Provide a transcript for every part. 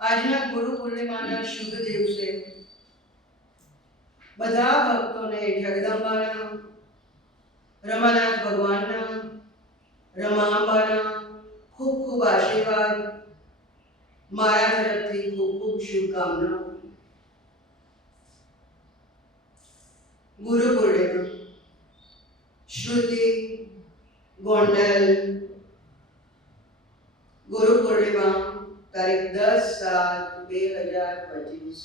આજના ગુરુ પૂર્ણિમાના શુભ દિવસે બધા ભક્તોને જગદંબાના, રમાનાથ ભગવાનના, રમાંબાના ખૂબ ખૂબ આશીર્વાદ, મારા તરફથી ખૂબ ખૂબ શુભકામનાઓ. ગુરુ પૂર્ણિમા શ્રુતિ ગોંડલ. ગુરુ પૂર્ણિમા તારીખ 10/7/2025.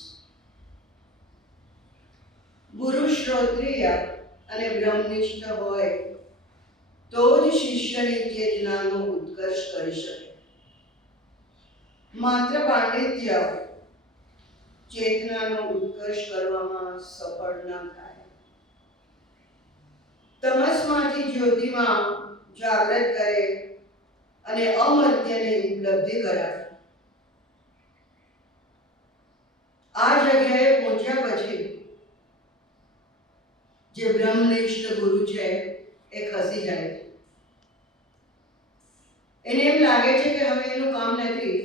ગુરુ શ્રોત્રિય અને બ્રહ્મનિષ્ઠ હોય તો જ શિષ્યની ચેતનાનો ઉત્કર્ષ કરી શકે. માત્ર પાંડિત્ય ચેતનાનો ઉત્કર્ષ કરવામાં સફળ ન થાય. તમસમાંથી જ્યોતિમાં જાગૃત કરે અને અમર્ત્યની ઉપલબ્ધિ કરાવે. આ જગ્યાએ પહોંચ્યા પછી જે બ્રહ્મનિષ્ઠ ગુરુ છે એ ખસી જાય છે. એને એમ લાગે છે કે હવે એનું કામ નથી,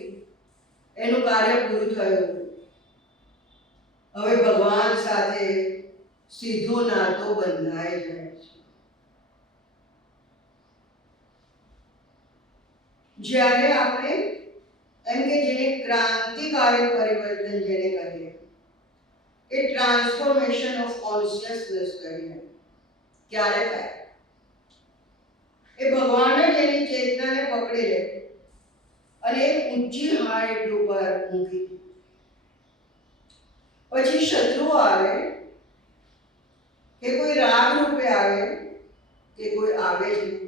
એનું કાર્ય પૂરું થયું, હવે ભગવાન સાથે સીધો નાતો બંધાઈ જાય છે. જ્યારે આપણે એમ કે જેને ક્રાંતિકારક પરિવર્તન જેને કહીએ, એ ટ્રાન્સફોર્મેશન ઓફ કોન્શિયસનેસ કહીએ, ક્યારે થાય? એ ભગવાન જ એની ચેતનાને પકડી લે અને એક ઊંચી હાઈટ ઉપર મૂકી. પછી શત્રુ આવે કે કોઈ રાગ રૂપે આવે કે કોઈ આવે જ નહીં,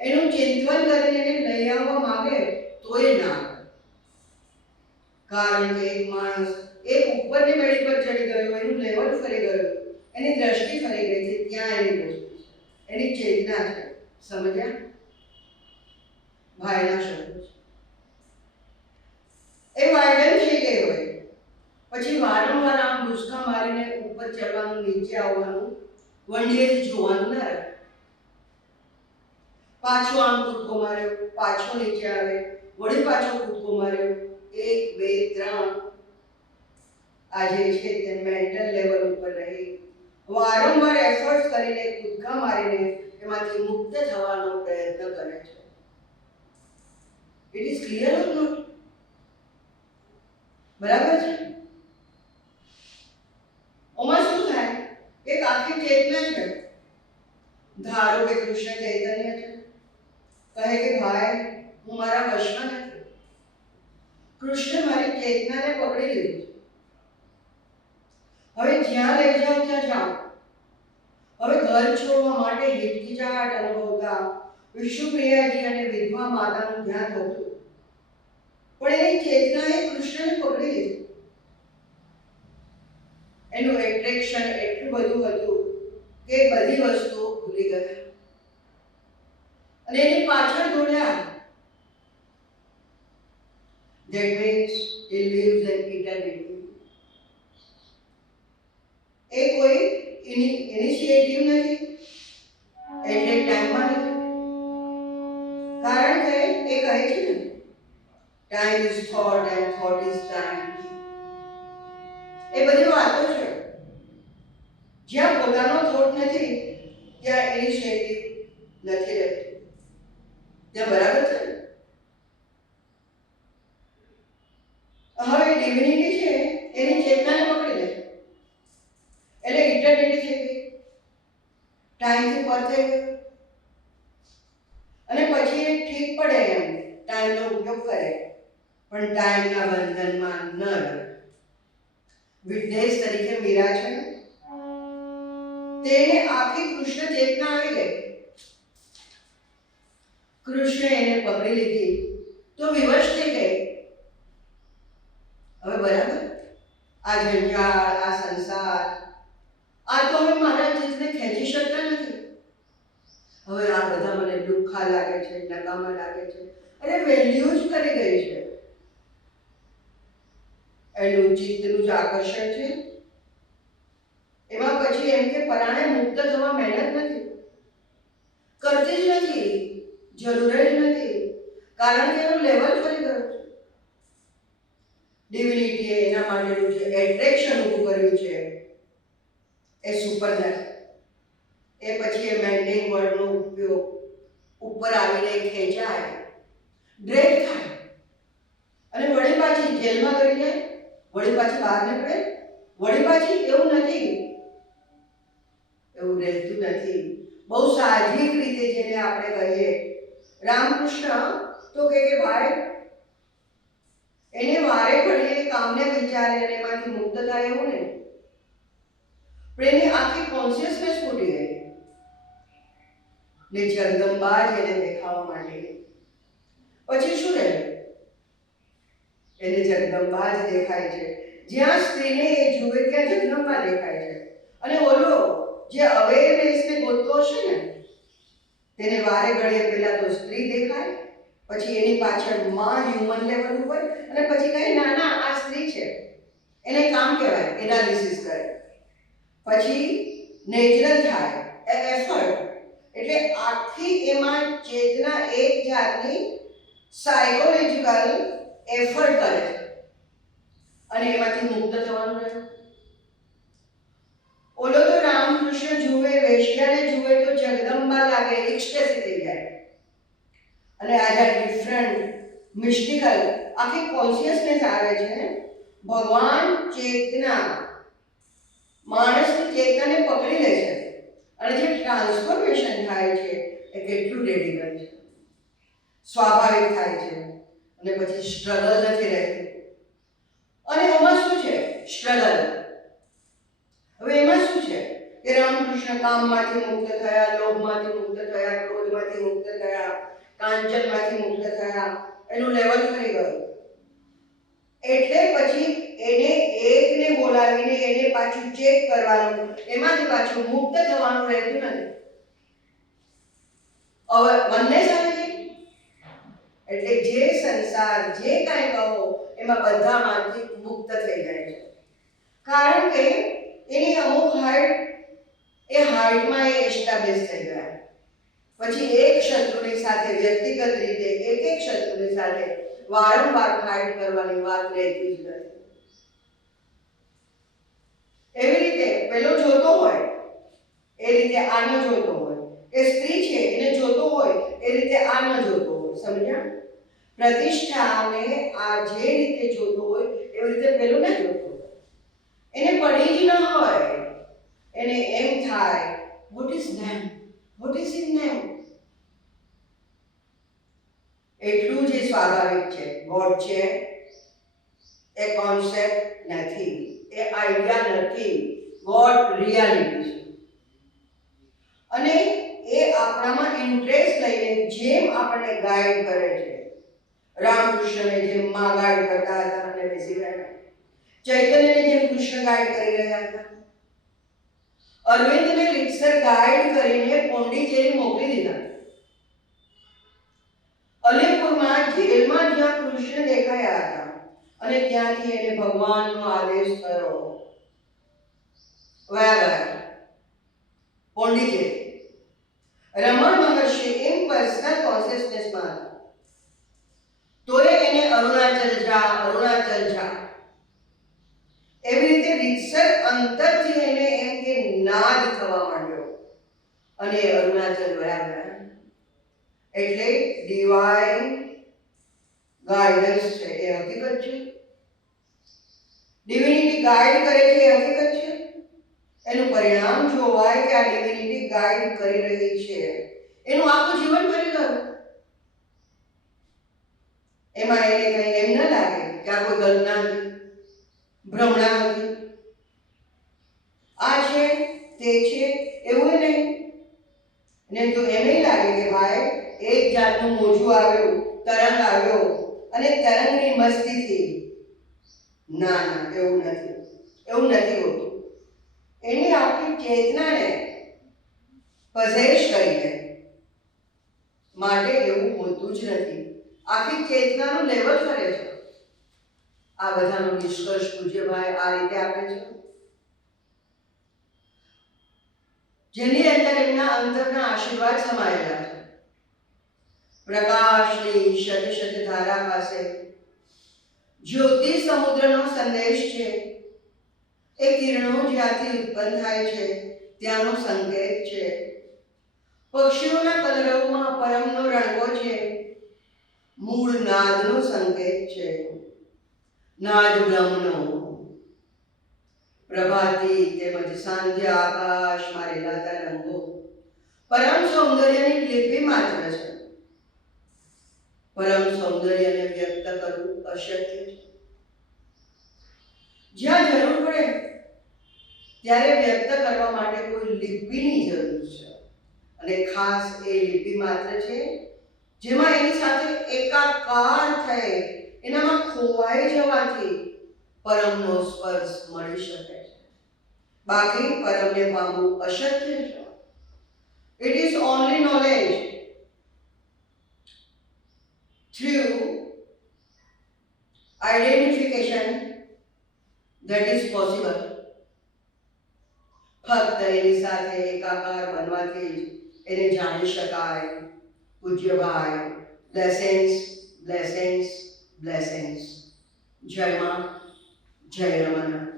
એનું ચિંતન કરીને એને લઈ આવવા માંગે તો એ ના આવે. કારણ કે એક માણસ એક ઉપરની મેળી પર ચડી ગયો, એનું લેવલ ફરી ગયું, એની દ્રષ્ટિ ફરી ગઈ છે, ત્યાં એની દ્રષ્ટિ છે, એની ચેતના છે. સમજ્યા? ભાઈના શબ્દો છે. એ વાયડન થઈ ગઈ હોય પછી વારંવાર આમ ભૂસકા મારીને ઉપર ચડવાનું, નીચે આવવાનું, વંડીએથી જોવાનું ના રહે. પાછો આમ કૂદકો માર્યો, પાછો નીચે આવે, વળી પાછો કૂદકો માર્યો, 1 2 3 આજે છે તે મેન્ટલ લેવલ ઉપર રહી વારંવાર એફર્ટ્સ કરીને, કૂદકા મારીને એમાંથી મુક્ત થવાનો પ્રયત્ન કરે છે. It is clear or not? બરાબર છે? ઓમાં શું થાય? એક આખી ચેતના છે. ધારો કે કૃષ્ણ ચૈતન્ય છે, કહે કે ભાઈ હું મારા વશમાં નથી. કૃષ્ણ મારી ચેતનાને પકડી લીધી છે. હવે જ્યાં લઈ જાઓ ત્યાં જાઓ. હવે ઘર છોડવા માટે હિચકિચાટ અનુભવતા વિષ્ણુપ્રિયાજી અને વિધવા માતાનું ધ્યાન હતું, પણ એની ચેતનાએ કૃષ્ણને પકડી લીધી. એનું એટ્રેક્શન એટલું બધું હતું કે બધી વસ્તુઓ ભૂલી ગયા અને એની પાછળ દોડ્યા. That means he lives in eternity. એ કોઈ ઇનિશિયેટિવ નથી, એટલે ટાઈમમાં નથી. કારણ કે એ કહે છે ને, time is thought and thought is time. એ બધી વાતો છે. જ્યાં પોતાનો થોટ નથી ત્યાં ઇનિશિયેટિવ નથી રહેતી. ત્યાં બરાબર છે. હવે ડિવિનિટી છે એની ચેતનાને પકડી લે એટલે ઇટર્નિટી થઈ ગઈ, ટાઈમથી પર થઈ ગયો. અને પછી ઠીક પડે એમ ટાઈમનો ઉપયોગ કરે, પણ ટાઈમના બંધનમાં ન રહે. વિદ્વેષ તરીકે મીરા છે ને, તેને આખી કૃષ્ણ ચેતના આવી ગઈ. કૃષ્ણ એને પકડી લીધી તો વિવશ થઈ ગઈ. હવે બરાબર, આ જંજાળ, આ સંસાર, આ તો હવે મારા ચિત્તને ખેંચી શકતા નથી. હવે આ બધા મને દુઃખા લાગે છે, નકામા લાગે છે. અરે વેલ્યુ જ કરી ગઈ છે. એનું ચિત્તનું જ આકર્ષણ છે. એમાં પછી એમ કે પરાણે મુક્ત થવા મહેનત નથી કરતી, જ નથી, જરૂર જ નથી. કારણ કે એનું લેવલ ફરી ગયું છે. ડિવિનિટીએ એના માટેનું જે એટ્રેક્શન ઊભું કર્યું છે એ સુપરનેચરલ. એ પછી એ મેન્ડિંગ વર્ડનો ઉપયોગ ઉપર આવીને ખેંચાય, ડ્રેગ થાય અને વળી પાછી જેલમાં કરી જાય, વળી પાછી બહાર નીકળે, વળી પાછી. એવું નથી, એવું રહેતું નથી. બહુ સાહજિક રીતે જેને આપણે કહીએ, રામકૃષ્ણ તો કે ભાઈ એને વારે ઘડીએ કામને વિચારે અને એમાંથી મુક્ત થાય એવું નહીં, પણ એની આખી કોન્શિયસનેસ ફૂટી ગઈ ને જગદંબા જ એને દેખાવા માંડી. પછી શું રહે? એને જગદંબા જ દેખાય છે. જ્યાં સ્ત્રીને એ જુએ ત્યાં જગદંબા દેખાય છે. અને ઓલો જે અવેરનેસને ગોતતો હશે ને, તેને વારે ઘડીએ પહેલા તો સ્ત્રી દેખાય, પછી એની પાછળ માં હ્યુમન લેવલ ઉપર, અને પછી કહે ના ના આ સ્ત્રી છે. એને કામ કહેવાય, એનાલિસિસ કરે. પછી નેચરલ થાય, એફર્ટ. એટલે આખી એમાં ચેતના એક જાતની સાયકોલોજીકલ એફર્ટ કરે છે અને એમાંથી મુક્ત થવાનું રહે. ઓલો તો રામકૃષ્ણ જુએ, વેશ્યાને જુએ તો જગદંબા લાગે, એક્સ્ટેસી થઈ જાય. અને આજે ડિફરન્ટ મિસ્ટિકલ આખી કોન્શિયસનેસ આવે છે. ભગવાન ચેતના માણસની ચેતનાને પકડી લે છે અને જે ટ્રાન્સફોર્મેશન થાય છે એ કેટલું રેડિકલ છે, સ્વાભાવિક થાય છે અને પછી સ્ટ્રગલ નથી રહેતી. અને એમાં શું છે સ્ટ્રગલ? હવે એમાં શું છે કે રામકૃષ્ણ કામમાંથી મુક્ત થયા, લોભમાંથી મુક્ત થયા, ક્રોધમાંથી મુક્ત થયા, કાંચનમાંથી મુક્ત થયા, એનું લેવલ ફરી ગયું. એટલે પછી એને એકને બોલાવીને એને પાછું ચેક કરવાનું, એમાંથી પાછું મુક્ત થવાનું રહેતું નથી. હવે બંને સામે છે. એટલે જે સંસાર જે કાંઈ કહો એમાં બધામાંથી મુક્ત થઈ જાય છે. કારણ કે એની અમુક હાઈટ, એ હાઈટમાં એ એસ્ટાબ્લિશ થઈ ગયા. પછી એક શત્રુની સાથે વ્યક્તિગત રીતે એક શત્રુની સાથે વારંવાર ફાઇટ કરવાની વાત રહેતી જ નથી. એવી રીતે પેલો જોતો હોય એ રીતે આ ન જોતો હોય, એ સ્ત્રી છે એને જોતો હોય એ રીતે આ ન જોતો હોય. સમજ્યા? પ્રતિષ્ઠાને આ જે રીતે જોતો હોય એવી રીતે પેલો ન જોતો હોય. એને પડી જ ન હોય. એને એમ થાય what is name, what is in name. એટલું જ સ્વાભાવિક છે. ગોડ છે એ કોન્સેપ્ટ નથી, એ આઈડિયા નથી. ગોડ રિયાલિટી છે. અને એ આપણામાં ઇન્ટરેસ્ટ લઈને જેમ આપણને ગાઈડ કરે છે, રામકૃષ્ણને જેમ માં ગાઈડ કરતા હતા અને બેસી ગયા, ચૈતન્યને જેમ કૃષ્ણ ગાઈડ કરી રહ્યા હતા, અરવિંદને રીતસર ગાઈડ કરીને પોંડિચેરી મોકલી દીધા. અલીપુરમાં જેલમાં જ્યાં કૃષ્ણ દેખાયા હતા અને ત્યાંથી એને ભગવાનનો આદેશ થયો, ગયા પોંડિચેરી. રમણ મહર્ષિ એમ પર્સનલ કોન્શિયસનેસમાં હતા, તોય એને અરુણાચલ જા, અરુણાચલ જા એવી રીતે રીતસર અંતરથી એને એમ કે નાદ થવા માંડ્યો અને અરુણાચલ ગયા. એટલે ડિવાઇન ગાઈડન્સ છે એ હકીકત છે. ડિવિનિટી ગાઈડ કરે છે એ હકીકત છે. એનું પરિણામ જોવાય કે આ ડિવિનિટી ગાઈડ કરી રહી છે. એનું આખું જીવન ફરી ગયું. એમાં એને કંઈ એમ ન લાગે કે આ કોઈ કલ્પના હતી, ભ્રમણા હતી, આ છે તે છે, એવું નહીં. ને તો એમ લાગે કે ભાઈ એક જાતનું મોજું આવ્યું, તરંગ આવ્યો અને તરંગની મસ્તીથી. ના ના, એવું નથી, એવું નથી હોતું. એની આખી ચેતનાને પઝેશ કરી દે માટે એવું હોતું જ નથી. આખી ચેતનાનું લેવલ કરે છે. આ બધાનો નિષ્કર્ષ પૂજ્યભાઈ આ રીતે આપે છે, જેની અંદર એમના અંતરના આશીર્વાદ સમાયેલા છે. પ્રકાશની શત શત ધારા પાસે જ્યોતિ સમુદ્રનો સંદેશ છે. એ કિરણો જ્યાંથી ઉત્પન્ન થાય છે ત્યાંનો સંકેત છે. પક્ષીઓના કલરવમાં પરમનો રણકો છે. મૂળ નાદનો સંકેત છે. નાદ બ્રહ્મનો. પ્રભાતી તેમજ સાંધ્ય આકાશમાં રેલાતા રંગો પરમ સૌંદર્યની લિપિ માત્ર છે. પરમ સૌંદર્યને વ્યક્ત કરવું અશક્ય છે. જ્યાં જરૂર પડે ત્યારે વ્યક્ત કરવા માટે કોઈ લિપિની જરૂર છે અને ખાસ એ લિપિ માત્ર છે જેમાં એની સાથે એકાકાર થઈ એનામાં ખોવાઈ જવાથી પરમનો સ્પર્શ મળી શકે છે. બાકી પરમને પામવું અશક્ય છે. It is only knowledge through identification that is possible. ફક્ત એની સાથે એકાકાર બનવાથી જ એને જાણી શકાય. પૂજ્યભાઈ, બ્લેસિંગ્સ, બ્લેસિંગ્સ, બ્લેસિંગ્સ. જય માં, જય રમણ.